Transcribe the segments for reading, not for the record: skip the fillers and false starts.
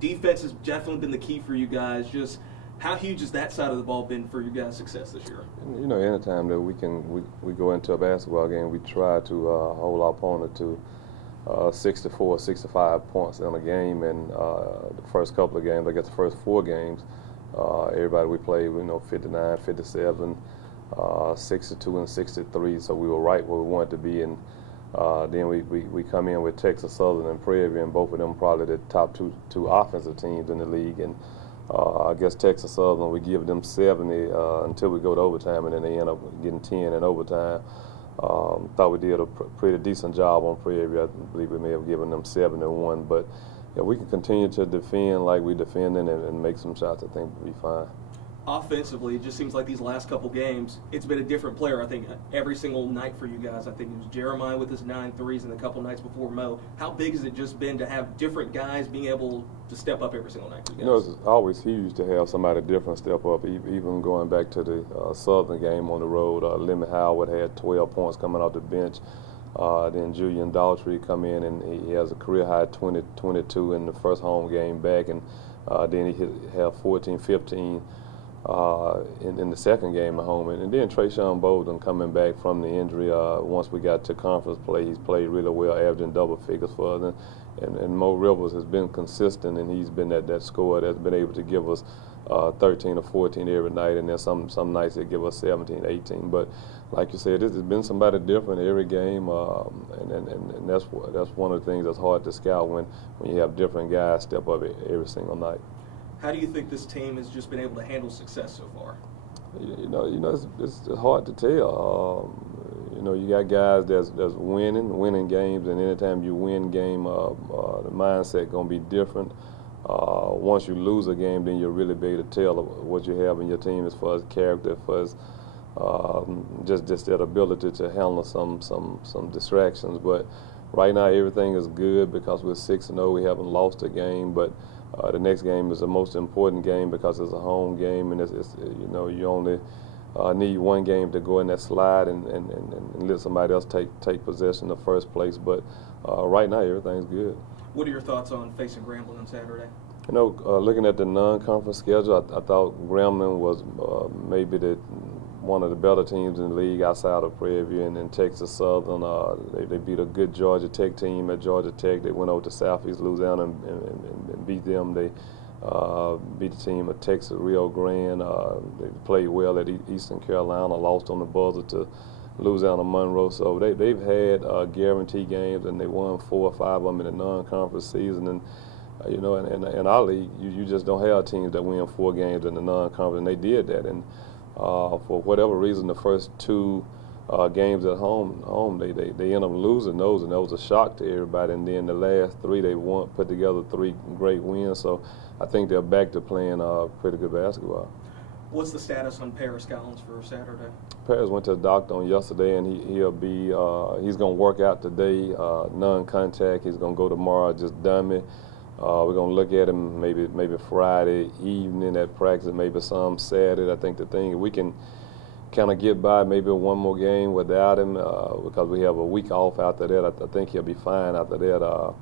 Defense has definitely been the key for you guys. Just how huge has that side of the ball been for your guys' success this year? You know, anytime that we go into a basketball game, we try to hold our opponent to 64, 65 points in a game. And the first couple of games, I guess the first 4 games, everybody we played, 59, 57, 62, and 63. So we were right where we wanted to be. And then we come in with Texas Southern and Prairie View, and both of them probably the top two offensive teams in the league. And I guess Texas Southern, we give them 70 until we go to overtime, and then they end up getting 10 in overtime. Thought we did a pretty decent job on Prairie View. I believe we may have given them 71, but yeah, we can continue to defend like we're defending and make some shots. I think we'll be fine. Offensively, it just seems like these last couple games, it's been a different player, I think, every single night for you guys. I think it was Jeremiah with his 9 threes and a couple nights before Mo. How big has it just been to have different guys being able to step up every single night for you guys? You know, it's always huge to have somebody different step up, even going back to the Southern game on the road. Lemmy Howard had 12 points coming off the bench. Then Julian Daughtry come in, and he has a career-high 22 in the first home game back, and then he had 14, 15 in the second game at home. And then Trayshawn Bolden coming back from the injury. Once we got to conference play, he's played really well, averaging double figures for us. And Mo Rivers has been consistent, and he's been that scorer that's been able to give us 13 or 14 every night, and then some nights they give us 17, 18. But like you said, this has been somebody different every game, and that's one of the things that's hard to scout when you have different guys step up every single night. How do you think this team has just been able to handle success so far? You know, it's hard to tell. You got guys that's winning games, and anytime you win game, the mindset gonna be different. Once you lose a game, then you'll really be able to tell what you have in your team as far as character, as far as just that ability to handle some distractions. But right now, everything is good because we're 6-0. We haven't lost a game, but the next game is the most important game because it's a home game, and you only need one game to go in that slide and let somebody else take possession in the first place. But right now, everything's good. What are your thoughts on facing Grambling on Saturday? Looking at the non-conference schedule, I thought Grambling was maybe one of the better teams in the league outside of Prairie View and Texas Southern. They beat a good Georgia Tech team at Georgia Tech. They went over to Southeast Louisiana and beat them. They beat the team at Texas Rio Grande. They played well at Eastern Carolina, lost on the buzzer to Louisiana Monroe. So they've had guarantee games, and they won 4 or 5 of them in the non-conference season. And in our league, you just don't have teams that win 4 games in the non-conference, and they did that. And for whatever reason, the first 2 games at home they end up losing those, and that was a shock to everybody. And then the last 3 they won, put together 3 great wins. So I think they're back to playing pretty good basketball. What's the status on Paris Collins for Saturday? Paris went to the doctor on yesterday, and he's going to work out today, non-contact. He's going to go tomorrow, just dummy. We're going to look at him maybe Friday evening at practice, maybe some Saturday. I think the thing, we can kind of get by maybe one more game without him because we have a week off after that. I think he'll be fine after that.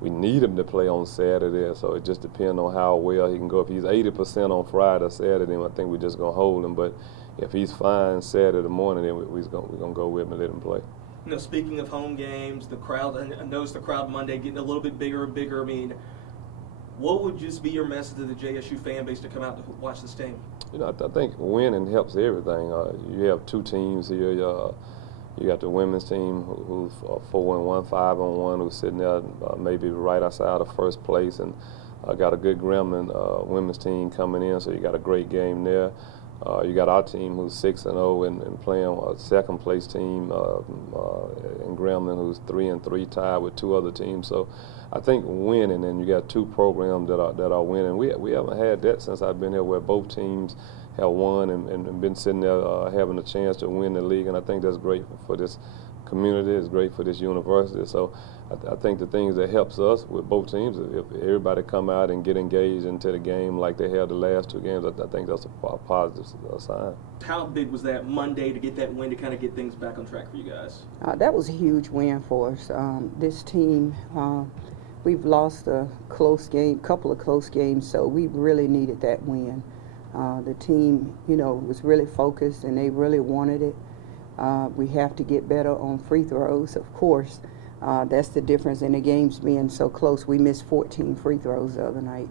We need him to play on Saturday, so it just depends on how well he can go. If he's 80% on Friday or Saturday, then I think we're just going to hold him. But if he's fine Saturday morning, then we're going to go with him and let him play. Speaking of home games, the crowd, I noticed the crowd Monday getting a little bit bigger and bigger. I mean, what would just be your message to the JSU fan base to come out to watch this game? I think winning helps everything. You have 2 teams here. You got the women's team who's 4-1, 5-1, who's sitting there maybe right outside of first place, and got a good Grambling women's team coming in, so you got a great game there. You got our team who's 6-0 and playing a second place team in Grambling who's 3-3 tied with 2 other teams. So I think winning, and you got 2 programs that are winning. We haven't had that since I've been here, where both teams have won and been sitting there having a chance to win the league, and I think that's great for this community. It's great for this university. So I think the things that helps us with both teams, if everybody come out and get engaged into the game like they have the last 2 games, I think that's a positive sign. How big was that Monday to get that win to kind of get things back on track for you guys? That was a huge win for us. This team, we've lost a couple of close games, so we really needed that win. The team, was really focused and they really wanted it. We have to get better on free throws, of course. That's the difference in the games being so close. We missed 14 free throws the other night,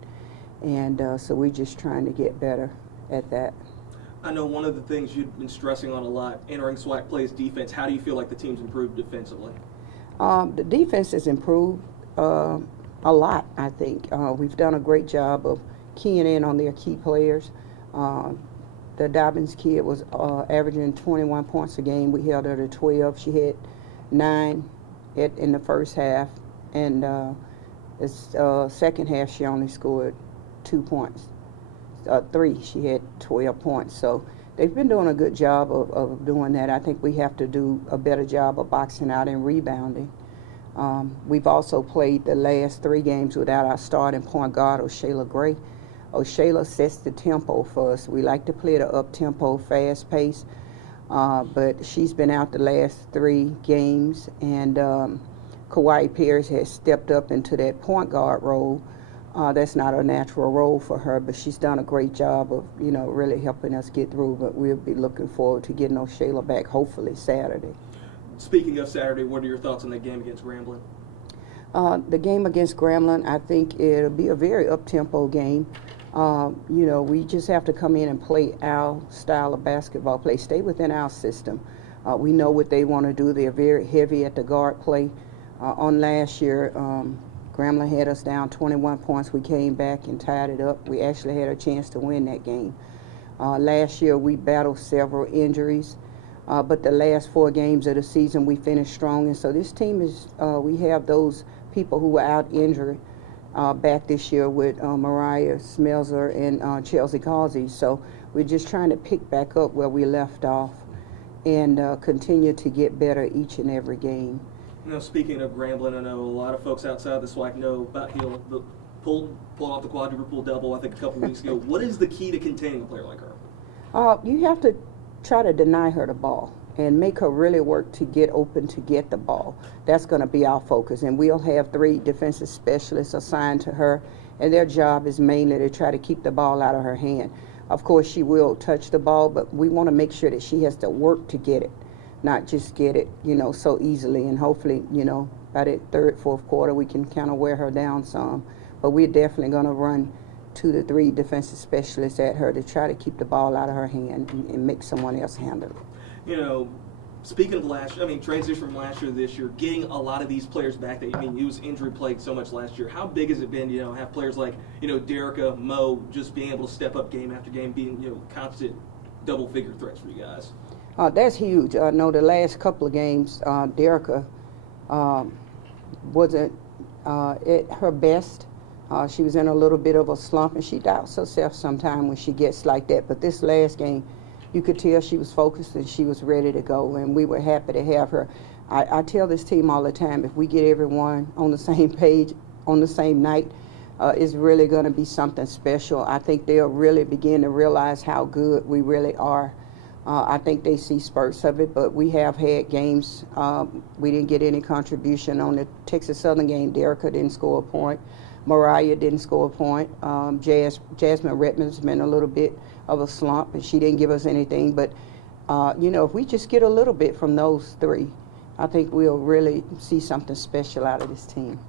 and so we're just trying to get better at that. I know one of the things you've been stressing on a lot, entering SWAC play, is defense. How do you feel like the team's improved defensively? The defense has improved a lot, I think. We've done a great job of keying in on their key players. The Dobbins kid was averaging 21 points a game. We held her to 12. She had 9 in the first half, and the second half she only scored 2 points. 3, she had 12 points. So they've been doing a good job of doing that. I think we have to do a better job of boxing out and rebounding. We've also played the last 3 games without our starting point guard, O'Shayla Gray. O'Shayla sets the tempo for us. We like to play at an up-tempo, fast pace, but she's been out the last 3 games, and Kawhi Pierce has stepped up into that point guard role. That's not a natural role for her, but she's done a great job of, really helping us get through. But we'll be looking forward to getting O'Shayla back, hopefully Saturday. Speaking of Saturday, what are your thoughts on that game against Grambling? The game against Grambling, I think it'll be a very up-tempo game. We just have to come in and play our style of basketball play, stay within our system. We know what they want to do. They're very heavy at the guard play. On last year, Grambling had us down 21 points. We came back and tied it up. We actually had a chance to win that game. Last year, we battled several injuries, but the last 4 games of the season, we finished strong. And so this team is, we have those people who were out injured back this year with Mariah Smelzer and Chelsea Causey. So we're just trying to pick back up where we left off and continue to get better each and every game. Speaking of Grambling, I know a lot of folks outside the SWAC know about pulled off the quadruple double, I think, a couple weeks ago. What is the key to containing a player like her? You have to try to deny her the ball and make her really work to get open to get the ball. That's going to be our focus, and we'll have 3 defensive specialists assigned to her, and their job is mainly to try to keep the ball out of her hand. Of course, she will touch the ball, but we want to make sure that she has to work to get it, not just get it, so easily. And hopefully, by the 3rd, 4th quarter, we can kind of wear her down some. But we're definitely going to run 2 to 3 defensive specialists at her to try to keep the ball out of her hand and make someone else handle it. Speaking of last year, transition from last year to this year, getting a lot of these players back that, you was injury plagued so much last year. How big has it been, have players like, Derica, Mo, just being able to step up game after game, being, constant double-figure threats for you guys? That's huge. I know the last couple of games, Derica wasn't at her best. She was in a little bit of a slump, and she doubts herself sometimes when she gets like that. But this last game, you could tell she was focused and she was ready to go, and we were happy to have her. I tell this team all the time, if we get everyone on the same page on the same night, it's really going to be something special. I think they'll really begin to realize how good we really are. I think they see spurts of it, but we have had games. We didn't get any contribution on the Texas Southern game. Derica didn't score a point. Mariah didn't score a point. Jasmine Redmond's been a little bit of a slump, and she didn't give us anything. But, if we just get a little bit from those 3, I think we'll really see something special out of this team.